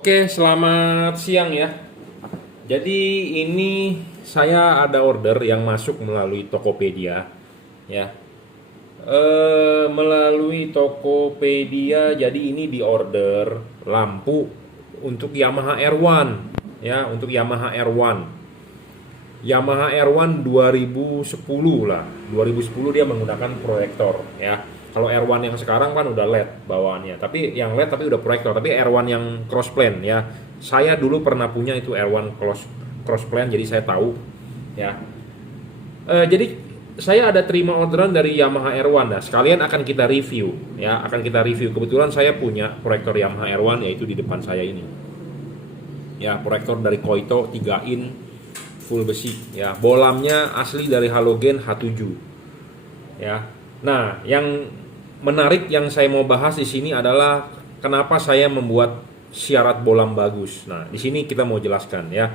Oke, selamat siang ya. Jadi ini saya ada order yang masuk melalui Tokopedia ya. Melalui Tokopedia, jadi ini di order lampu untuk Yamaha R1 ya, untuk Yamaha R1. Yamaha R1 2010 lah. 2010 dia menggunakan proyektor ya. Kalau R1 yang sekarang kan udah LED bawaannya. Tapi yang LED tapi udah proyektor. Tapi R1 yang crossplane ya. Saya dulu pernah punya itu R1 crossplane, jadi saya tahu ya. Jadi saya ada terima orderan dari Yamaha R1. Nah, sekalian akan kita review ya, akan kita review. Kebetulan saya punya proyektor Yamaha R1 yaitu di depan saya ini. Ya, proyektor dari Koito 3 in full besi ya. Bolamnya asli dari halogen H7 ya. Nah, yang menarik yang saya mau bahas di sini adalah kenapa saya membuat syarat bolam bagus. Nah, di sini kita mau jelaskan ya.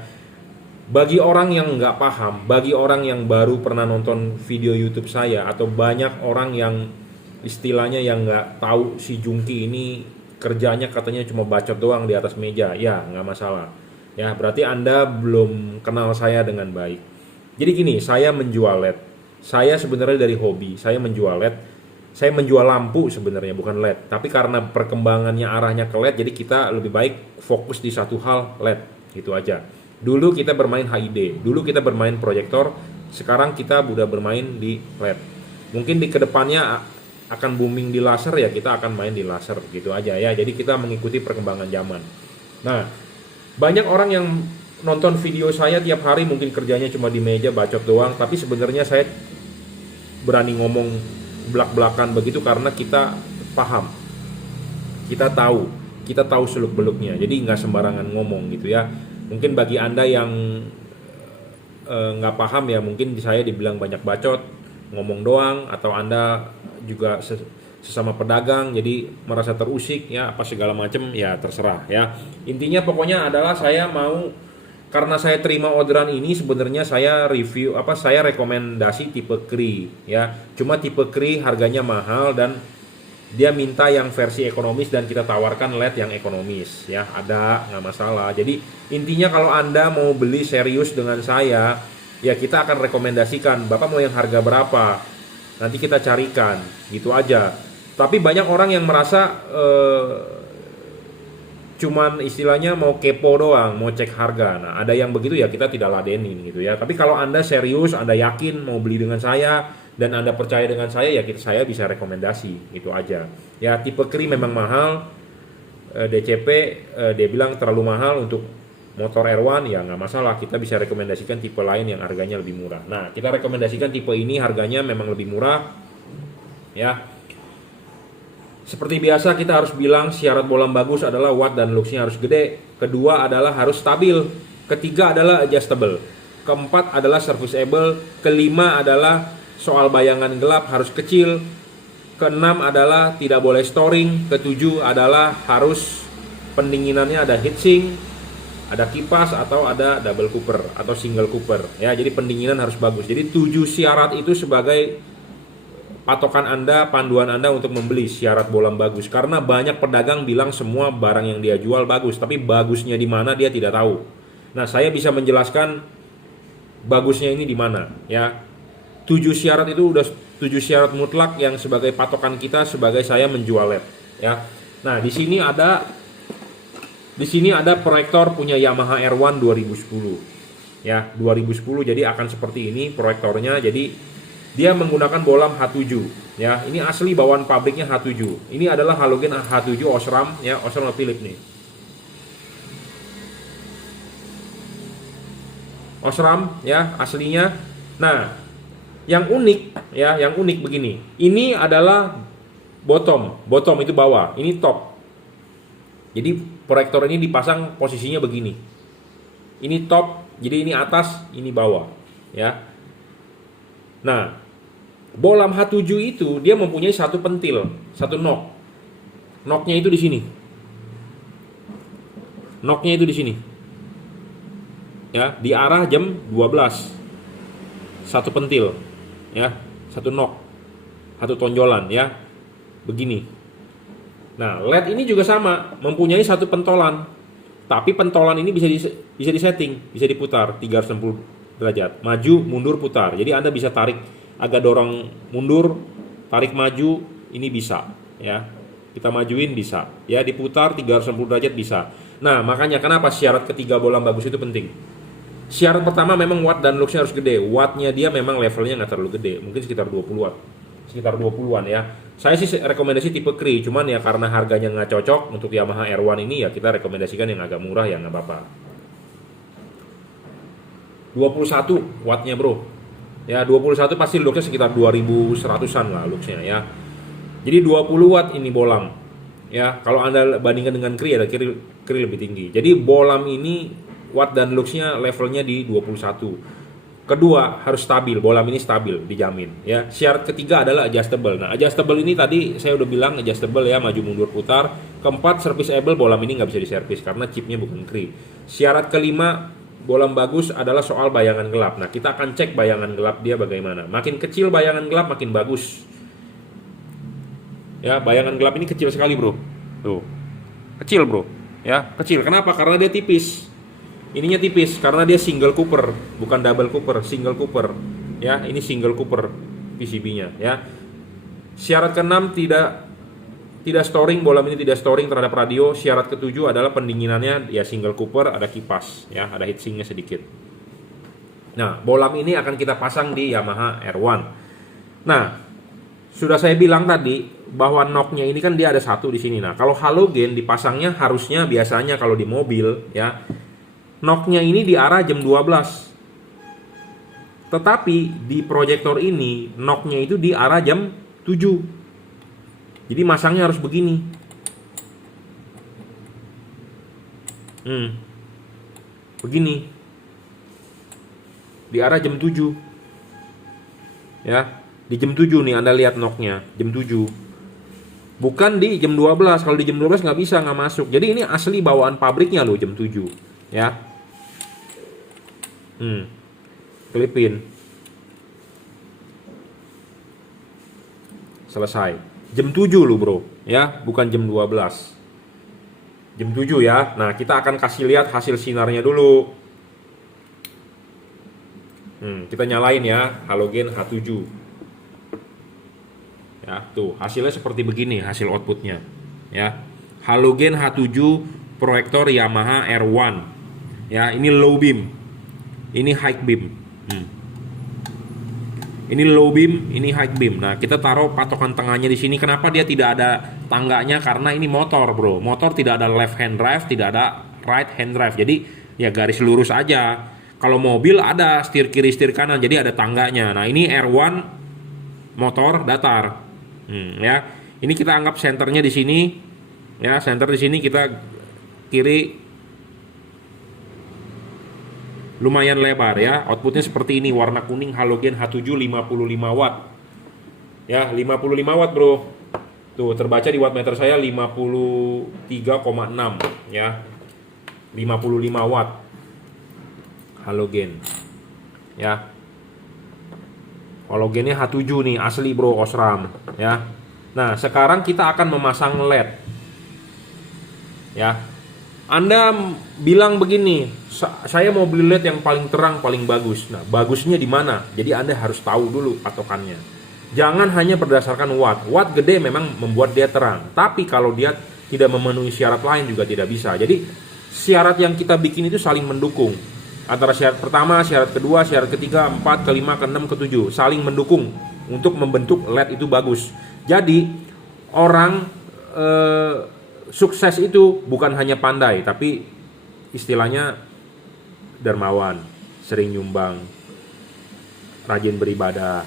Bagi orang yang nggak paham, bagi orang yang baru pernah nonton video YouTube saya, atau banyak orang yang istilahnya yang nggak tahu si Jungki ini kerjanya katanya cuma bacot doang di atas meja, ya nggak masalah. Ya, berarti Anda belum kenal saya dengan baik. Jadi gini, saya menjual LED. Saya sebenarnya dari hobi, saya menjual LED. Saya menjual lampu sebenarnya, bukan LED. Tapi karena perkembangannya arahnya ke LED, jadi kita lebih baik fokus di satu hal, LED. Gitu aja. Dulu kita bermain HID, dulu kita bermain proyektor, sekarang kita udah bermain di LED. Mungkin di kedepannya akan booming di laser, ya kita akan main di laser, gitu aja ya. Jadi kita mengikuti perkembangan zaman. Nah, banyak orang yang nonton video saya tiap hari mungkin kerjanya cuma di meja bacot doang, tapi sebenarnya saya berani ngomong belak-belakan begitu karena kita paham, kita tahu seluk-beluknya, jadi nggak sembarangan ngomong gitu ya. Mungkin bagi Anda yang nggak paham ya, mungkin saya dibilang banyak bacot, ngomong doang, atau Anda juga sesama pedagang jadi merasa terusik ya apa segala macam, ya terserah ya. Intinya pokoknya adalah saya mau, karena saya terima orderan ini sebenarnya saya review saya rekomendasi tipe Kri ya. Cuma tipe Kri harganya mahal dan dia minta yang versi ekonomis dan kita tawarkan LED yang ekonomis ya, ada nggak masalah. Jadi intinya kalau Anda mau beli serius dengan saya ya, kita akan rekomendasikan Bapak mau yang harga berapa, nanti kita carikan gitu aja. Tapi banyak orang yang merasa cuman istilahnya mau kepo doang, mau cek harga. Nah, ada yang begitu ya, kita tidak ladenin gitu ya. Tapi kalau Anda serius, Anda yakin mau beli dengan saya dan Anda percaya dengan saya ya, saya bisa rekomendasi gitu aja. Ya, tipe Kri memang mahal. DCP dia bilang terlalu mahal untuk motor R1, ya nggak masalah, kita bisa rekomendasikan tipe lain yang harganya lebih murah. Nah, kita rekomendasikan tipe ini, harganya memang lebih murah ya. Seperti biasa kita harus bilang syarat bolam bagus adalah watt dan luxnya harus gede. Kedua adalah harus stabil. Ketiga adalah adjustable. Keempat adalah serviceable. Kelima adalah soal bayangan gelap harus kecil. Keenam adalah tidak boleh storing. Ketujuh adalah harus pendinginannya ada heatsink, ada kipas, atau ada double cooper atau single cooper ya. Jadi pendinginan harus bagus. Jadi 7 syarat itu sebagai patokan Anda, panduan Anda untuk membeli syarat bolam bagus. Karena banyak pedagang bilang semua barang yang dia jual bagus, tapi bagusnya di mana dia tidak tahu. Nah, saya bisa menjelaskan bagusnya ini di mana ya. 7 syarat itu udah 7 syarat mutlak yang sebagai patokan kita sebagai saya menjual LED ya. Nah, di sini ada proyektor punya Yamaha R1 2010 ya, 2010. Jadi akan seperti ini proyektornya. Jadi dia menggunakan bolam H7 ya. Ini asli bawaan pabriknya H7. Ini adalah halogen H7 Osram ya, Osram Philips nih. Osram ya aslinya. Nah, yang unik ya, yang unik begini. Ini adalah bottom itu bawah, ini top. Jadi proyektor ini dipasang posisinya begini. Ini top, jadi ini atas, ini bawah ya. Nah, bolam H7 itu dia mempunyai satu pentil, satu knock. Knocknya itu di sini. Knocknya itu di sini. Ya, di arah jam 12. Satu pentil, ya, satu knock, satu tonjolan, ya, begini. Nah, LED ini juga sama, mempunyai satu pentolan. Tapi pentolan ini bisa disetting, bisa diputar 360 derajat, maju, mundur, putar. Jadi Anda bisa tarik agak dorong mundur, tarik maju, ini bisa ya. Kita majuin bisa, ya diputar 360 derajat bisa. Nah, makanya kenapa syarat ketiga bolam bagus itu penting. Syarat pertama memang watt dan luxnya harus gede. Wattnya dia memang levelnya nggak terlalu gede, mungkin sekitar 20 watt. Sekitar 20-an ya. Saya sih rekomendasi tipe Kri, cuman ya karena harganya nggak cocok untuk Yamaha R1 ini ya kita rekomendasikan yang agak murah ya nggak apa-apa. 21 wattnya bro. Ya 21 pasti luxnya sekitar 2100-an lah luxnya ya. Jadi 20 watt ini bolam. Ya, kalau Anda bandingkan dengan Kri ada Kri lebih tinggi. Jadi bolam ini watt dan luxnya levelnya di 21. Kedua, harus stabil. Bolam ini stabil, dijamin ya. Syarat ketiga adalah adjustable. Nah, adjustable ini tadi saya udah bilang adjustable ya, maju mundur putar. Keempat, serviceable. Bolam ini nggak bisa diservis karena chipnya bukan Kri. Syarat kelima, bolam bagus adalah soal bayangan gelap. Nah, kita akan cek bayangan gelap dia bagaimana. Makin kecil bayangan gelap makin bagus. Ya, bayangan gelap ini kecil sekali, bro. Tuh. Kecil, bro. Ya, kecil. Kenapa? Karena dia tipis. Ininya tipis karena dia single cooper, bukan double cooper, single cooper. Ya, ini single cooper PCB-nya, ya. Syarat keenam tidak storing, bolam ini tidak storing terhadap radio. Syarat ketujuh adalah pendinginannya ya single cooper, ada kipas, ya, ada heatsinknya sedikit. Nah, bolam ini akan kita pasang di Yamaha R1. Nah, sudah saya bilang tadi bahwa knocknya ini kan dia ada satu di sini. Nah, kalau halogen dipasangnya harusnya biasanya kalau di mobil ya, knocknya ini di arah jam 12. Tetapi di proyektor ini knocknya itu di arah jam 7. Jadi masangnya harus begini. Begini. Di arah jam 7. Ya. Di jam 7 nih Anda lihat knocknya, jam 7. Bukan di jam 12. Kalau di jam 12 nggak bisa, nggak masuk. Jadi ini asli bawaan pabriknya loh jam 7. Ya. Kelipin. Selesai. Jam 7 loh bro, ya, bukan jam 12. Jam 7 ya. Nah, kita akan kasih lihat hasil sinarnya dulu. Kita nyalain ya, halogen H7. Ya, tuh hasilnya seperti begini hasil outputnya. Ya, halogen H7 proyektor Yamaha R1. Ya, ini low beam, ini high beam. Ini low beam, ini high beam. Nah, kita taruh patokan tengahnya di sini. Kenapa dia tidak ada tangganya? Karena ini motor, bro. Motor tidak ada left hand drive, tidak ada right hand drive. Jadi ya garis lurus aja. Kalau mobil ada setir kiri, setir kanan. Jadi ada tangganya. Nah, ini R1 motor datar. Ya. Ini kita anggap senternya di sini. Ya, center di sini kita kiri lumayan lebar ya. Outputnya seperti ini, warna kuning, halogen H7 55 watt. Ya, 55 watt, bro. Tuh, terbaca di wattmeter saya 53,6 ya. 55 watt. Halogen. Ya. Halogennya H7 nih, asli bro, Osram ya. Nah, sekarang kita akan memasang LED. Ya. Anda bilang begini, saya mau beli LED yang paling terang, paling bagus. Nah, bagusnya di mana? Jadi Anda harus tahu dulu patokannya. Jangan hanya berdasarkan watt. Watt gede memang membuat dia terang. Tapi kalau dia tidak memenuhi syarat lain juga tidak bisa. Jadi syarat yang kita bikin itu saling mendukung. Antara syarat pertama, syarat kedua, syarat ketiga, 4, ke-5, ke-6, ke-7. Saling mendukung untuk membentuk LED itu bagus. Jadi orang sukses itu bukan hanya pandai, tapi istilahnya dermawan, sering nyumbang, rajin beribadah,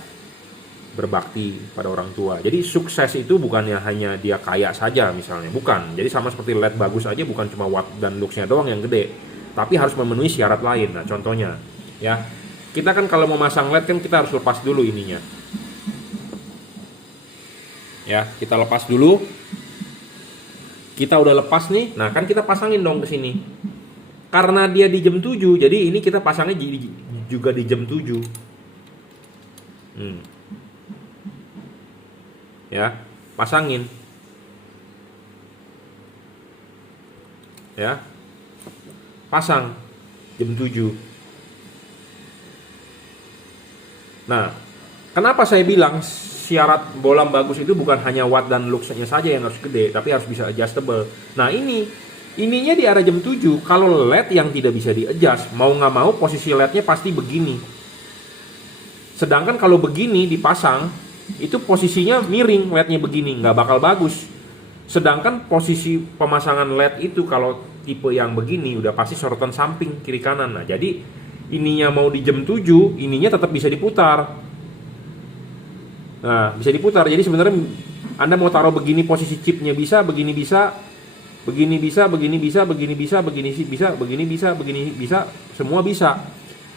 berbakti pada orang tua. Jadi sukses itu bukannya hanya dia kaya saja misalnya, bukan. Jadi sama seperti LED bagus aja bukan cuma watt dan luxnya doang yang gede, tapi harus memenuhi syarat lain. Nah, contohnya ya, kita kan kalau mau masang LED kan kita harus lepas dulu ininya. Ya, kita lepas dulu. Kita udah lepas nih, nah kan kita pasangin dong ke sini. Karena dia di jam 7, jadi ini kita pasangnya juga di jam 7. Ya, pasangin. Ya. pasang jam 7. Nah, kenapa saya bilang syarat bolam bagus itu bukan hanya watt dan luxnya saja yang harus gede, tapi harus bisa adjustable. Nah, ininya di arah jam 7. Kalau LED yang tidak bisa di-adjust, mau nggak mau posisi LED-nya pasti begini. Sedangkan kalau begini dipasang, itu posisinya miring, LED-nya begini, nggak bakal bagus. Sedangkan posisi pemasangan LED itu kalau tipe yang begini udah pasti sorotan samping kiri kanan. Nah, jadi ininya mau di jam 7, ininya tetap bisa diputar. Nah, bisa diputar. Jadi sebenarnya Anda mau taruh begini posisi chipnya bisa, begini bisa, begini bisa, begini bisa, begini bisa, begini bisa, begini bisa, begini bisa, semua bisa.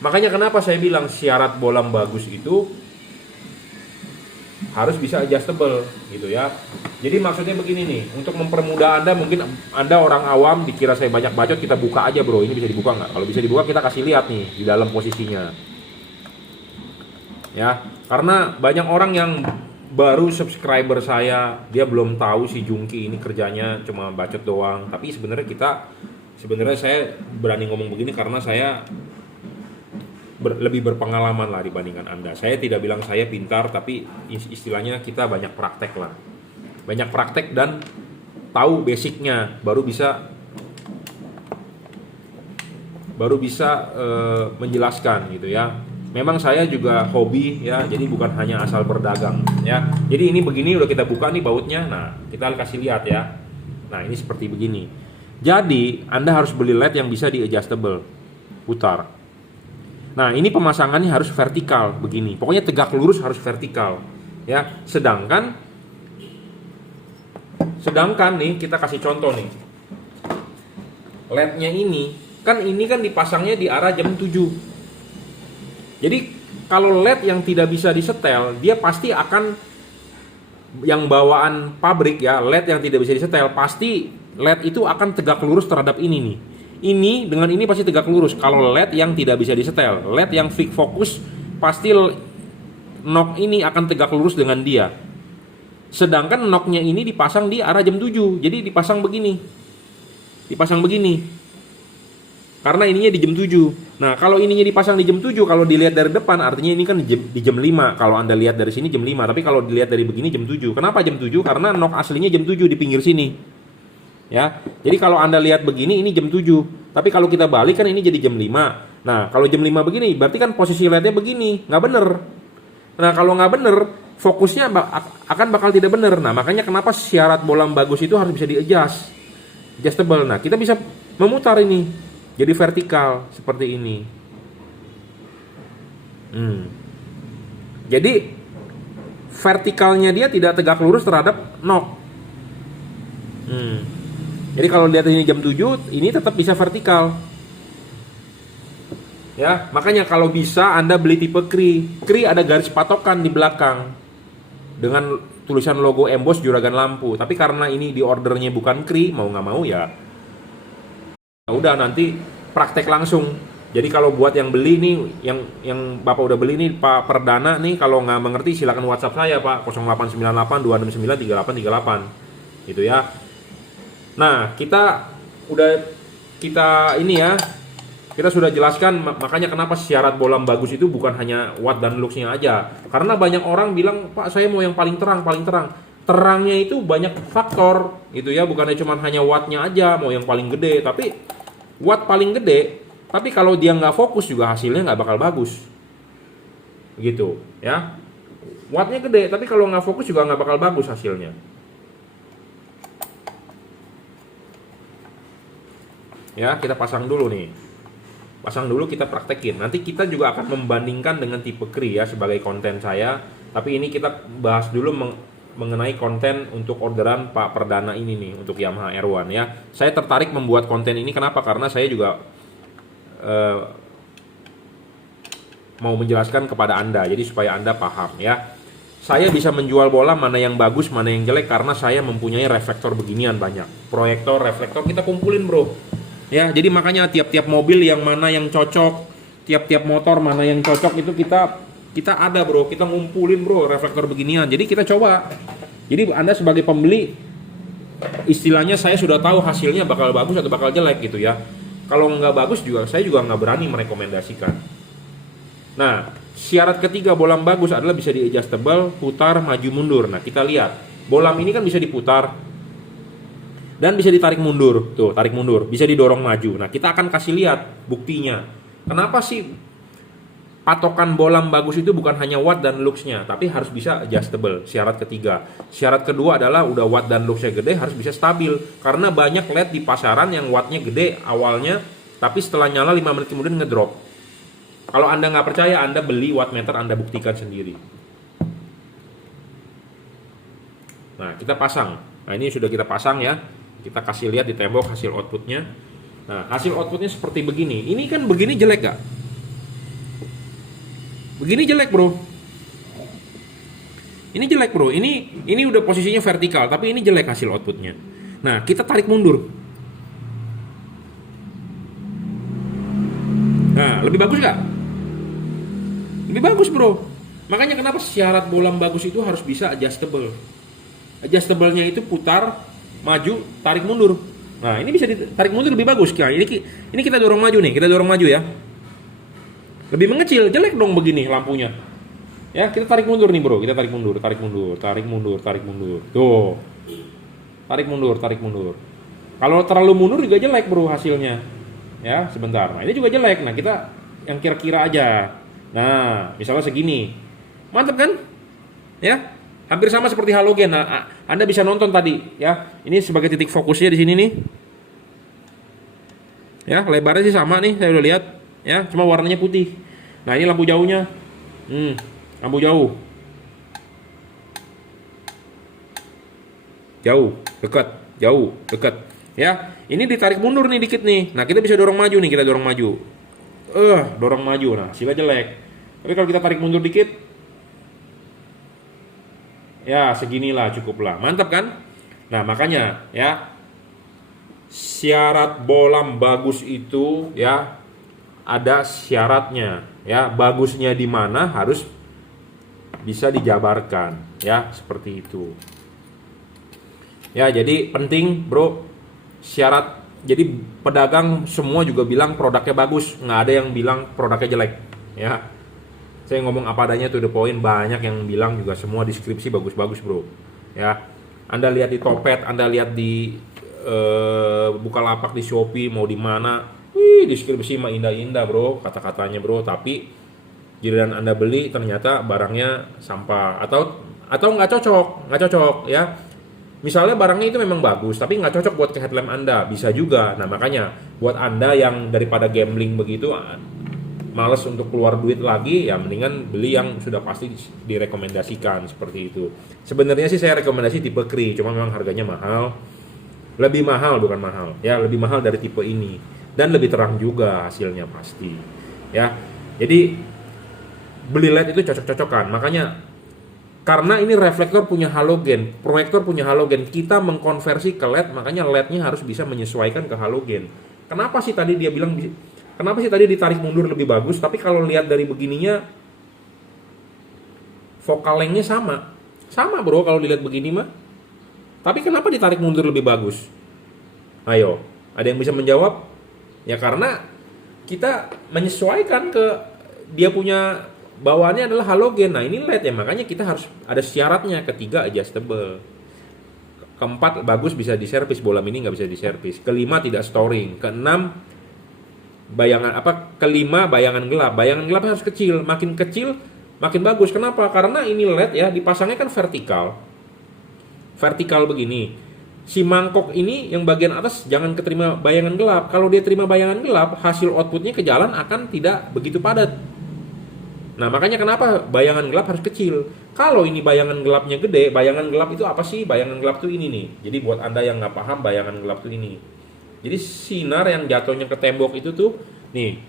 Makanya kenapa saya bilang syarat bolam bagus itu harus bisa adjustable gitu ya. Jadi maksudnya begini nih, untuk mempermudah Anda, mungkin Anda orang awam dikira saya banyak bacot, kita buka aja bro, ini bisa dibuka nggak? Kalau bisa dibuka kita kasih lihat nih di dalam posisinya. Ya, karena banyak orang yang baru subscriber saya, dia belum tahu si Jungki ini kerjanya cuma bacot doang. Tapi sebenarnya saya berani ngomong begini karena saya lebih berpengalaman lah dibandingkan Anda. Saya tidak bilang saya pintar, tapi istilahnya kita banyak praktek lah. Banyak praktek dan tahu basicnya, baru bisa menjelaskan gitu ya. Memang saya juga hobi ya, jadi bukan hanya asal berdagang ya. Jadi ini begini udah kita buka nih bautnya. Nah, kita kasih lihat ya. Nah, ini seperti begini. Jadi, Anda harus beli LED yang bisa di adjustable, putar. Nah, ini pemasangannya harus vertikal begini. Pokoknya tegak lurus harus vertikal ya. Sedangkan nih kita kasih contoh nih. LED-nya ini kan dipasangnya di arah jam 7. Jadi kalau LED yang tidak bisa disetel, dia pasti akan yang bawaan pabrik ya, LED yang tidak bisa disetel, pasti LED itu akan tegak lurus terhadap ini nih. Ini dengan ini pasti tegak lurus. Kalau LED yang tidak bisa disetel, LED yang fix fokus pasti knock ini akan tegak lurus dengan dia. Sedangkan knocknya ini dipasang di arah jam 7. Jadi dipasang begini. Karena ininya di jam 7. Nah, kalau ininya dipasang di jam 7, kalau dilihat dari depan artinya ini kan di jam 5. Kalau Anda lihat dari sini jam 5, tapi kalau dilihat dari begini jam 7. Kenapa jam 7? Karena knock aslinya jam 7 di pinggir sini. Ya. Jadi kalau Anda lihat begini ini jam 7. Tapi kalau kita balik kan ini jadi jam 5. Nah, kalau jam 5 begini berarti kan posisi LED-nya begini, nggak bener. Nah, kalau nggak bener, fokusnya akan bakal tidak bener. Nah, makanya kenapa syarat bolam bagus itu harus bisa adjustable. Nah, kita bisa memutar ini jadi vertikal seperti ini. Jadi vertikalnya dia tidak tegak lurus terhadap knock. Jadi kalau lihat ini jam 7, ini tetap bisa vertikal. Ya, makanya kalau bisa Anda beli tipe Cree. Cree ada garis patokan di belakang dengan tulisan logo emboss juragan lampu. Tapi karena ini di ordernya bukan Cree, mau nggak mau ya udah nanti praktek langsung. Jadi kalau buat yang beli nih, yang Bapak udah beli nih Pak Perdana nih, kalau nggak mengerti silakan WhatsApp saya Pak 0898 269 3838 gitu ya. Nah, kita sudah jelaskan makanya kenapa syarat bolam bagus itu bukan hanya watt dan luxnya aja. Karena banyak orang bilang, "Pak, saya mau yang paling terang." Terangnya itu banyak faktor gitu ya, bukannya cuma hanya wattnya aja, mau yang paling gede, tapi watt paling gede, tapi kalau dia nggak fokus juga hasilnya nggak bakal bagus gitu ya. Wattnya gede, tapi kalau nggak fokus juga nggak bakal bagus hasilnya. Ya, kita pasang dulu nih. Kita praktekin. Nanti kita juga akan membandingkan dengan tipe Cree ya sebagai konten saya. Tapi ini kita bahas dulu mengenai konten untuk orderan Pak Perdana ini nih untuk Yamaha R1 ya. Saya tertarik membuat konten ini kenapa? Karena saya juga mau menjelaskan kepada Anda, jadi supaya Anda paham ya. Saya bisa menjual bola mana yang bagus, mana yang jelek karena saya mempunyai reflektor beginian banyak. Proyektor, reflektor kita kumpulin bro. Ya, jadi makanya tiap-tiap mobil yang mana yang cocok, tiap-tiap motor mana yang cocok itu kita ada bro, kita ngumpulin bro reflektor beginian. Jadi kita coba. Jadi Anda sebagai pembeli, istilahnya saya sudah tahu hasilnya bakal bagus atau bakal jelek gitu ya. Kalau nggak bagus juga, saya juga nggak berani merekomendasikan. Nah, syarat ketiga bolam bagus adalah bisa di adjustable, putar, maju mundur. Nah, kita lihat. Bolam ini kan bisa diputar dan bisa ditarik mundur. Tuh, tarik mundur. Bisa didorong maju. Nah, kita akan kasih lihat buktinya. Kenapa sih patokan bolam bagus itu bukan hanya watt dan luxnya, tapi harus bisa adjustable. Syarat ketiga. Syarat kedua adalah udah watt dan luxnya gede, harus bisa stabil. Karena banyak LED di pasaran yang wattnya gede awalnya, tapi setelah nyala 5 menit kemudian ngedrop. Kalau Anda nggak percaya, Anda beli wattmeter, Anda buktikan sendiri. Nah, kita pasang. Nah, ini sudah kita pasang ya. Kita kasih lihat di tembok hasil outputnya. Nah, hasil outputnya seperti begini. Ini kan begini jelek gak? Begini jelek bro. Ini jelek bro. Ini udah posisinya vertikal, tapi ini jelek hasil outputnya. Nah, kita tarik mundur. Nah, lebih bagus gak? Lebih bagus bro. Makanya kenapa syarat bolam bagus itu harus bisa adjustable. Adjustable-nya itu putar, maju, tarik mundur. Nah, ini bisa ditarik mundur lebih bagus. Nah, ini kita dorong maju nih. Kita dorong maju ya. Lebih mengecil, jelek dong begini lampunya. Ya, kita tarik mundur nih bro. Kita tarik mundur, tarik mundur, tarik mundur, tarik mundur. Tuh. Tarik mundur, tarik mundur. Kalau terlalu mundur juga jelek bro hasilnya. Ya, sebentar. Nah, ini juga jelek. Nah, kita yang kira-kira aja. Nah, misalnya segini. Mantap kan? Ya. Hampir sama seperti halogen. Nah, Anda bisa nonton tadi ya. Ini sebagai titik fokusnya di sini nih. Ya, lebarnya sih sama nih, saya udah lihat. Ya, cuma warnanya putih. Nah, ini lampu jauhnya. Lampu jauh. Jauh, dekat, jauh, dekat. Ya, ini ditarik mundur nih dikit nih. Nah, kita bisa dorong maju nih, kita dorong maju. Dorong maju. Nah, hasilnya jelek. Tapi kalau kita tarik mundur dikit, ya seginilah cukuplah. Mantap kan? Nah, makanya ya syarat bolam bagus itu ya ada syaratnya ya. Bagusnya di mana harus bisa dijabarkan ya, seperti itu. Ya, jadi penting bro syarat. Jadi pedagang semua juga bilang produknya bagus, nggak ada yang bilang produknya jelek ya. Saya ngomong apa adanya to the point, banyak yang bilang juga semua deskripsi bagus-bagus bro ya. Anda lihat di Topet, Anda lihat di Bukalapak, di Shopee, mau di mana, deskripsi mah indah-indah bro, kata-katanya bro, tapi giliran Anda beli ternyata barangnya sampah atau nggak cocok ya. Misalnya barangnya itu memang bagus, tapi nggak cocok buat ke headlamp Anda, bisa juga. Nah, makanya buat Anda yang daripada gambling begitu, males untuk keluar duit lagi, ya mendingan beli yang sudah pasti direkomendasikan seperti itu. Sebenarnya sih saya rekomendasi tipe Kri, cuma memang harganya mahal. Lebih mahal, bukan mahal. Ya, lebih mahal dari tipe ini. Dan lebih terang juga hasilnya pasti. Ya, jadi beli LED itu cocok-cocokan. Makanya karena ini reflektor punya halogen, proyektor punya halogen, kita mengkonversi ke LED, makanya LED-nya harus bisa menyesuaikan ke halogen. Kenapa sih tadi dia bilang, kenapa sih tadi ditarik mundur lebih bagus, tapi kalau lihat dari begininya, focal length-nya sama bro kalau dilihat begini mah. Tapi kenapa ditarik mundur lebih bagus? Ayo, ada yang bisa menjawab? Ya karena kita menyesuaikan ke dia punya bawaannya adalah halogen. Nah, ini LED ya, makanya kita harus ada syaratnya. Ketiga, adjustable. Keempat, bagus bisa diservis, bolam ini nggak bisa diservis. Kelima, tidak storing. Keenam, kelima, bayangan gelap. Bayangan gelap harus kecil. Makin kecil, makin bagus. Kenapa? Karena ini LED ya, dipasangnya kan vertikal. Vertikal begini. Si mangkok ini yang bagian atas jangan keterima bayangan gelap. Kalau dia terima bayangan gelap, hasil outputnya ke jalan akan tidak begitu padat. Nah, makanya kenapa bayangan gelap harus kecil. Kalau ini bayangan gelapnya gede, bayangan gelap itu apa sih? Bayangan gelap itu ini nih. Jadi buat Anda yang nggak paham, bayangan gelap itu ini. Jadi sinar yang jatuhnya ke tembok itu tuh, nih.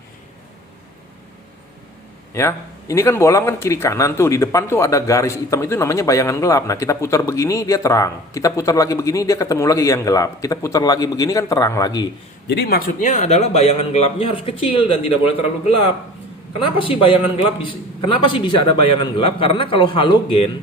Ya, ini kan bolam kan kiri kanan tuh. Di depan tuh ada garis hitam, itu namanya bayangan gelap. Nah, kita putar begini, dia terang. Kita putar lagi begini, dia ketemu lagi yang gelap. Kita putar lagi begini kan terang lagi. Jadi maksudnya adalah bayangan gelapnya harus kecil dan tidak boleh terlalu gelap. Kenapa sih bayangan gelap kenapa sih bisa ada bayangan gelap? Karena kalau halogen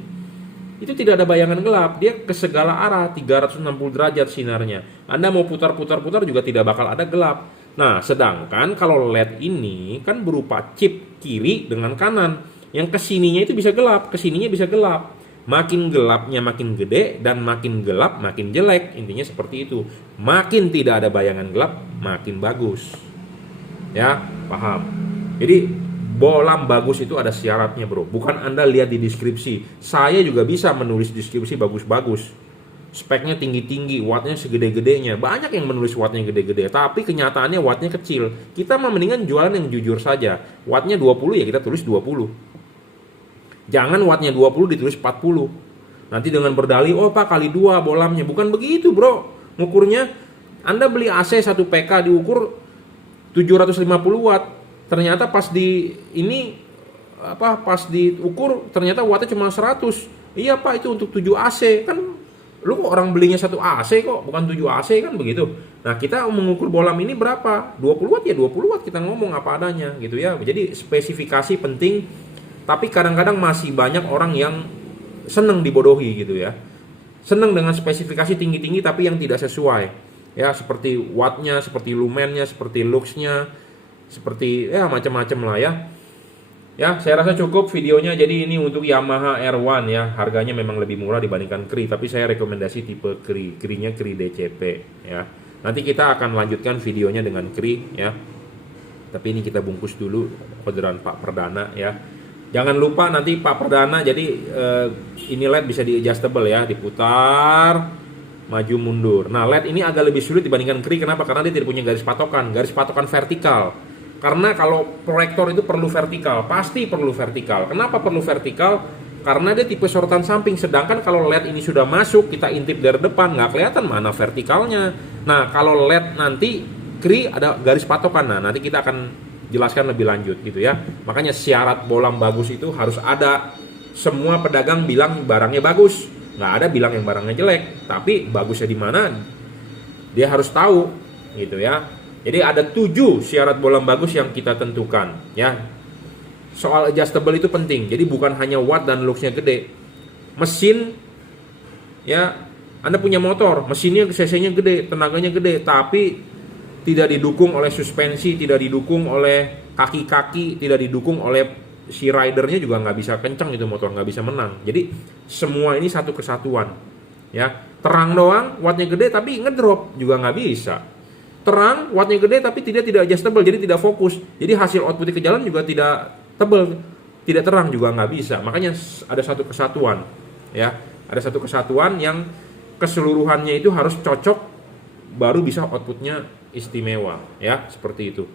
itu tidak ada bayangan gelap, dia ke segala arah 360 derajat sinarnya. Anda mau putar juga tidak bakal ada gelap. Nah, sedangkan kalau LED ini kan berupa chip kiri dengan kanan. Yang kesininya itu bisa gelap, kesininya bisa gelap. Makin gelapnya makin gede dan makin gelap makin jelek. Intinya seperti itu. Makin tidak ada bayangan gelap, makin bagus. Ya, paham. Jadi bolam bagus itu ada syaratnya, bro. Bukan Anda lihat di deskripsi. Saya juga bisa menulis deskripsi bagus-bagus. Speknya tinggi-tinggi, wattnya segede-gedenya. Banyak yang menulis wattnya gede-gede, tapi kenyataannya wattnya kecil. Kita mah mendingan jualan yang jujur saja. Wattnya 20 ya kita tulis 20. Jangan wattnya 20 ditulis 40. Nanti dengan berdalih, oh pak kali 2 bolamnya. Bukan begitu, bro. Ngukurnya, Anda beli AC 1 PK diukur 750 watt. Ternyata pas diukur ternyata wattnya cuma 100. Iya pak, itu untuk 7 AC. Kan lu kok orang belinya 1 AC kok, bukan 7 AC kan begitu. Nah, kita mengukur bolam ini berapa? 20 watt ya 20 watt, kita ngomong apa adanya gitu ya. Jadi spesifikasi penting, tapi kadang-kadang masih banyak orang yang seneng dibodohi gitu ya. Seneng dengan spesifikasi tinggi-tinggi tapi yang tidak sesuai. Ya, seperti wattnya, seperti lumennya, seperti luxnya, seperti ya macam-macam lah ya. Ya, saya rasa cukup videonya. Jadi ini untuk Yamaha R1 ya. Harganya memang lebih murah dibandingkan Kri, tapi saya rekomendasi tipe Kri. Kri-nya Kri DCP ya. Nanti kita akan lanjutkan videonya dengan Kri ya. Tapi ini kita bungkus dulu orderan Pak Perdana ya. Jangan lupa nanti Pak Perdana, jadi ini LED bisa di adjustable ya, diputar maju mundur. Nah, LED ini agak lebih sulit dibandingkan Kri. Kenapa? Karena dia tidak punya garis patokan vertikal. Karena kalau proyektor itu perlu vertikal, pasti perlu vertikal. Kenapa perlu vertikal? Karena dia tipe sorotan samping. Sedangkan kalau LED ini sudah masuk, kita intip dari depan, nggak kelihatan mana vertikalnya. Nah, kalau LED nanti Kri ada garis patokan. Nah, nanti kita akan jelaskan lebih lanjut gitu ya. Makanya syarat bolam bagus itu harus ada. Semua pedagang bilang barangnya bagus, nggak ada bilang yang barangnya jelek. Tapi bagusnya di mana? Dia harus tahu gitu ya. Jadi ada 7 syarat bolam bagus yang kita tentukan ya. Soal adjustable itu penting. Jadi bukan hanya watt dan luxnya gede. Mesin ya, Anda punya motor, mesinnya cc-nya gede, tenaganya gede, tapi tidak didukung oleh suspensi, tidak didukung oleh kaki-kaki, tidak didukung oleh si ridernya, juga nggak bisa kencang itu motor, nggak bisa menang. Jadi semua ini satu kesatuan ya. Terang doang, wattnya gede tapi ngedrop juga nggak bisa. Terang, wattnya gede tapi tidak adjustable, jadi tidak fokus. Jadi hasil outputnya ke jalan juga tidak tebal, tidak terang juga nggak bisa. Makanya ada satu kesatuan ya. Ada satu kesatuan yang keseluruhannya itu harus cocok, baru bisa outputnya istimewa ya, seperti itu.